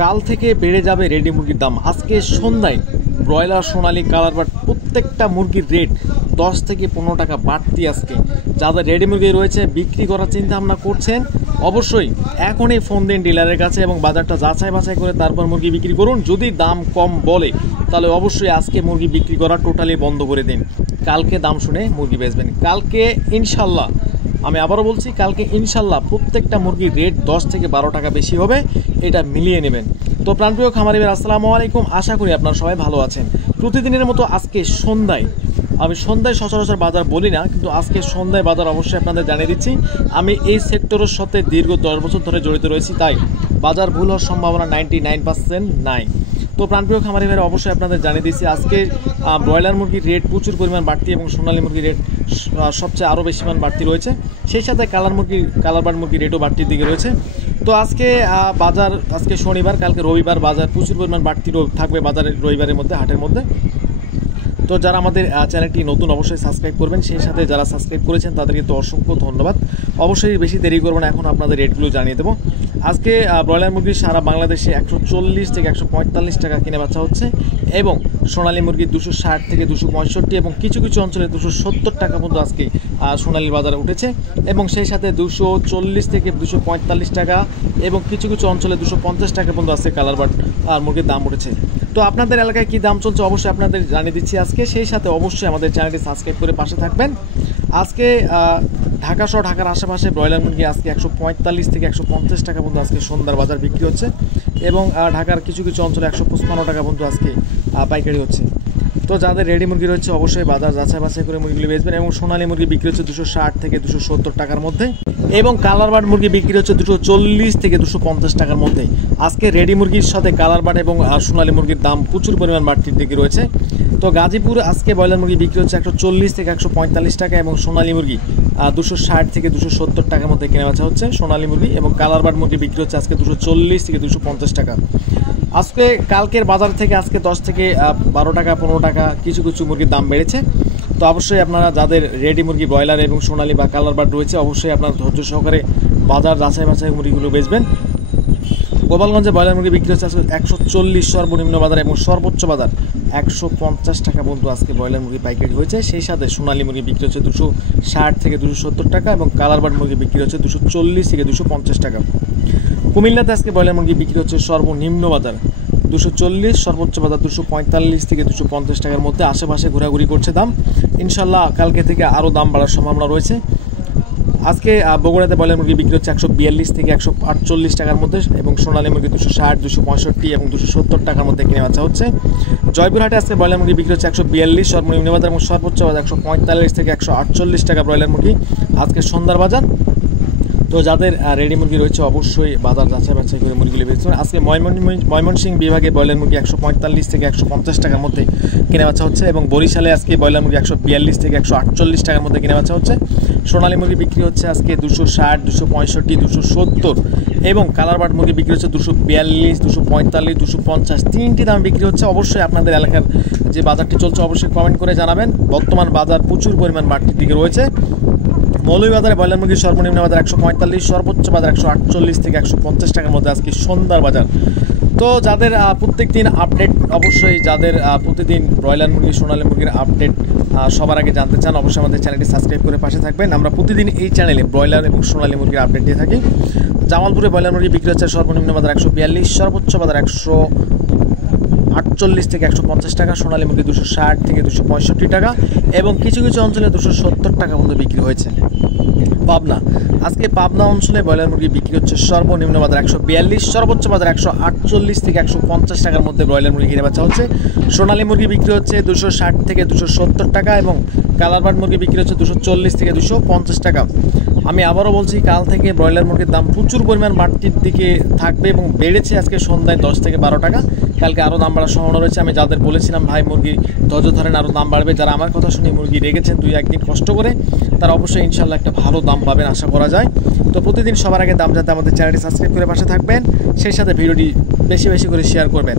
কাল থেকে বেড়ে যাবে রেডি মুরগির দাম। আজকে সন্ধ্যায় ব্রয়লার, সোনালী, কালার বাট প্রত্যেকটা মুরগির রেট 10 থেকে 15 টাকা বাড়তি। আজকে যাদের রেডি মুরগি রয়েছে, বিক্রি করার চিন্তা ভাবনা করছেন, অবশ্যই এখনই ফোন দিন ডিলারের কাছে এবং বাজারটা যাচাই বাছাই করে তারপর মুরগি বিক্রি করুন। যদি দাম কম বলে তাহলে অবশ্যই আজকে মুরগি বিক্রি করা টোটালি বন্ধ করে দিন। কালকে দাম শুনে মুরগি বেচবেন। কালকে ইনশাল্লাহ, আমি আবারও বলছি, কালকে ইনশাল্লাহ প্রত্যেকটা মুরগির রেট 10 থেকে 12 টাকা বেশি হবে, এটা মিলিয়ে নেবেন। তো প্রাণপ্রিয় খামারি ভাই, আসসালামু আলাইকুম। আশা করি আপনারা সবাই ভালো আছেন। প্রতিদিনের মতো আজকে সন্ধ্যায়, আমি সন্ধ্যায় সচরাচর বাজার বলি না, কিন্তু আজকে সন্ধ্যায় বাজার অবশ্যই আপনাদের জানিয়ে দিচ্ছি। আমি এই সেক্টরের সাথে দীর্ঘ 10 বছর ধরে জড়িত রয়েছি, তাই বাজার ভুল হওয়ার সম্ভাবনা 99% নাই। তো প্রাণপ্রিয় খামারি ভাইরা, অবশ্যই আপনাদের জানিয়ে দিচ্ছি আজকে ব্রয়লার মুরগির রেট প্রচুর পরিমাণ বাড়তি এবং সোনালী মুরগির রেট সবচেয়ে আরও বেশি পরিমাণ বাড়তি রয়েছে। সেই সাথে কালার বাট মুরগির রেটও বাড়তির দিকে রয়েছে। তো আজকে বাজার, আজকে শনিবার, কালকে রবিবার, বাজার প্রচুর পরিমাণ বাড়তি থাকবে বাজারের রবিবারের মধ্যে, হাটের মধ্যে। তো যারা আমাদের চ্যানেলটি নতুন অবশ্যই সাবস্ক্রাইব করবেন, সেই সাথে যারা সাবস্ক্রাইব করেছেন তাদেরকে তো অসংখ্য ধন্যবাদ। অবশ্যই বেশি দেরি করবেন, এখন আপনাদের রেটগুলো জানিয়ে দেবো। আজকে ব্রয়লার মুরগি সারা বাংলাদেশে 140 থেকে 145 টাকা কিনে বেচা হচ্ছে এবং সোনালী মুরগি 260 থেকে 265 এবং কিছু কিছু অঞ্চলে 270 টাকা পর্যন্ত আজকে সোনালীর বাজারে উঠেছে এবং সেই সাথে 240 থেকে 245 টাকা এবং কিছু কিছু অঞ্চলে 250 টাকা পর্যন্ত আজকে কালার বাট আর মুরগির দাম উঠেছে। তো আপনাদের এলাকায় কী দাম চলছে অবশ্যই আপনাদের জানিয়ে দিচ্ছি আজকে। সেই সাথে অবশ্যই আমাদের চ্যানেলটি সাবস্ক্রাইব করে পাশে থাকবেন। আজকে ঢাকা সহ ঢাকার আশেপাশে ব্রয়লার মুরগি আজকে 145 থেকে 150 টাকা পর্যন্ত আজকে সন্ধ্যার বাজার বিক্রি হচ্ছে এবং ঢাকার কিছু কিছু অঞ্চলে 155 টাকা পর্যন্ত আজকে পাইকারি হচ্ছে। তো যাদের রেডি মুরগি রয়েছে অবশ্যই বাজার যাচাই বাছাই করে মুরগিগুলি বেচবেন এবং সোনালী মুরগি বিক্রি হচ্ছে 260 থেকে 270 টাকার মধ্যে এবং কালার বাট মুরগি বিক্রি হচ্ছে 240 থেকে 250 টাকার মধ্যে। আজকে রেডি মুরগির সাথে কালার বাট এবং সোনালী মুরগির দাম প্রচুর পরিমাণ বাড়তির দিকে রয়েছে। তো গাজীপুর আজকে ব্রয়লার মুরগি বিক্রি হচ্ছে 140 থেকে 145 টাকা এবং সোনালী মুরগি 260 থেকে 270 টাকার মধ্যে কেনা বেচা হচ্ছে সোনালী মুরগি এবং কালার বাট মুরগি বিক্রি হচ্ছে আজকে 240 থেকে 250 টাকা। আজকে কালকের বাজার থেকে আজকে 10 থেকে 12 টাকা 15 টাকা কিছু কিছু মুরগির দাম বেড়েছে। তো অবশ্যই আপনারা যাদের রেডি মুরগি ব্রয়লার এবং সোনালী বা কালার বাট রয়েছে অবশ্যই আপনারা ধৈর্য সহকারে বাজার যাচাই বাছাই মুরগিগুলো বেচবেন। গোপালগঞ্জে ব্রয়লার মুরগি বিক্রি হচ্ছে 140 সর্বনিম্ন বাজার এবং সর্বোচ্চ বাজার 150 টাকা পর্যন্ত আজকে ব্রয়লার মুরগি পাইকারি হয়েছে। সেই সাথে সোনালী মুরগি বিক্রি হচ্ছে 260 থেকে 270 টাকা এবং কালার বাট মুরগি বিক্রি হচ্ছে 240 থেকে 250 টাকা। কুমিল্লাতে আজকে ব্রয়লার মুরগি বিক্রি হচ্ছে সর্বনিম্ন বাজার 240, সর্বোচ্চ বাজার 245 থেকে 250 টাকার মধ্যে আশেপাশে ঘোরাঘুরি করছে দাম। ইনশাল্লাহ কালকে থেকে আরও দাম বাড়ার সম্ভাবনা রয়েছে। আজকে বগুড়াতে ব্রয়লার মুরগি বিক্রি হচ্ছে 142 থেকে 148 টাকার মধ্যে এবং সোনালী মুরগি 260, 265 এবং 270 টাকার মধ্যে কিনে বেচা হচ্ছে। জয়পুরহাটে আজকে ব্রয়লার মুরগি বিক্রি হচ্ছে 142 সর্বনিম্ন বাজার এবং সর্বোচ্চ বাজার 145 থেকে 148 টাকা ব্রয়লার মুরগি আজকে সন্ধ্যার বাজার। তো যাদের রেডি মুরগি রয়েছে অবশ্যই বাজার যাচাই বাছাই করে মুরগিগুলি বেচবেন। আজকে ময়মনসিংহ বিভাগে ব্রয়লার মুরগি 145 থেকে 150 টাকার মধ্যে কেনা বেচা হচ্ছে এবং বরিশালে আজকে ব্রয়লার মুরগি 142 থেকে 148 টাকার মধ্যে কেনা বেচা হচ্ছে। সোনালী মুরগি বিক্রি হচ্ছে আজকে 260, 265, 270 এবং কালার বাট মুরগি বিক্রি হচ্ছে 242, 245, 250 তিনটি দাম বিক্রি হচ্ছে। অবশ্যই আপনাদের এলাকার যে বাজারটি চলছে অবশ্যই কমেন্ট করে জানাবেন। বর্তমান বাজার প্রচুর পরিমাণ বাড়তির দিকে রয়েছে। মৌলভীবাজারে ব্রয়লার মুরগির সর্বনিম্ন বাজার 145, সর্বোচ্চ বাজার 148 থেকে 150 টাকার মধ্যে আজকে সন্ধ্যার বাজার। তো যাদের প্রত্যেক দিন আপডেট, অবশ্যই যাদের প্রতিদিন ব্রয়লার মুরগি সোনালী মুরগির আপডেট সবার আগে জানতে চান অবশ্যই আমাদের চ্যানেলটি সাবস্ক্রাইব করে পাশে থাকবেন। আমরা প্রতিদিন এই চ্যানেলে ব্রয়লার এবং সোনালী মুরগির আপডেট দিয়ে থাকি। জামালপুরে ব্রয়লার মুরগি বিক্রি হচ্ছে সর্বনিম্ন বাজার 142, সর্বোচ্চ বাজার 148 থেকে 150 টাকা, সোনালী মুরগি 260 থেকে 265 টাকা এবং কিছু কিছু অঞ্চলে 270 টাকা পর্যন্ত বিক্রি হয়েছে। পাবনা আজকে পাবনা অঞ্চলে ব্রয়লার মুরগি বিক্রি হচ্ছে সর্বনিম্ন বাজার 142, সর্বোচ্চ বাজার 148 থেকে 150 টাকার মধ্যে ব্রয়লার মুরগি কিনে বেচা হচ্ছে। সোনালী মুরগি বিক্রি হচ্ছে 260 থেকে 270 টাকা এবং কালার বাট মুরগি বিক্রি হচ্ছে 240 থেকে 250 টাকা। আমি আবারও বলছি, কাল থেকে ব্রয়লার মুরগির দাম প্রচুর পরিমাণ বাড়তির দিকে থাকবে এবং বেড়েছে আজকে সন্ধ্যায় 10 থেকে 12 টাকা। কালকে আরও দাম বাড়ার সম্ভাবনা রয়েছে। আমি যাদের বলেছিলাম ভাই মুরগি ধৈর্য ধরেন আরও দাম বাড়বে, যারা আমার কথা শুনে মুরগি রেখেছেন 2-1 দিন কষ্ট করে, তারা অবশ্যই ইনশাল্লাহ একটা ভালো দাম পাবেন আশা করা যায়। তো প্রতিদিন সবার আগে দাম জানতে আমাদের চ্যানেলটি সাবস্ক্রাইব করে পাশে থাকবেন, সেই সাথে ভিডিওটি বেশি বেশি করে শেয়ার করবেন।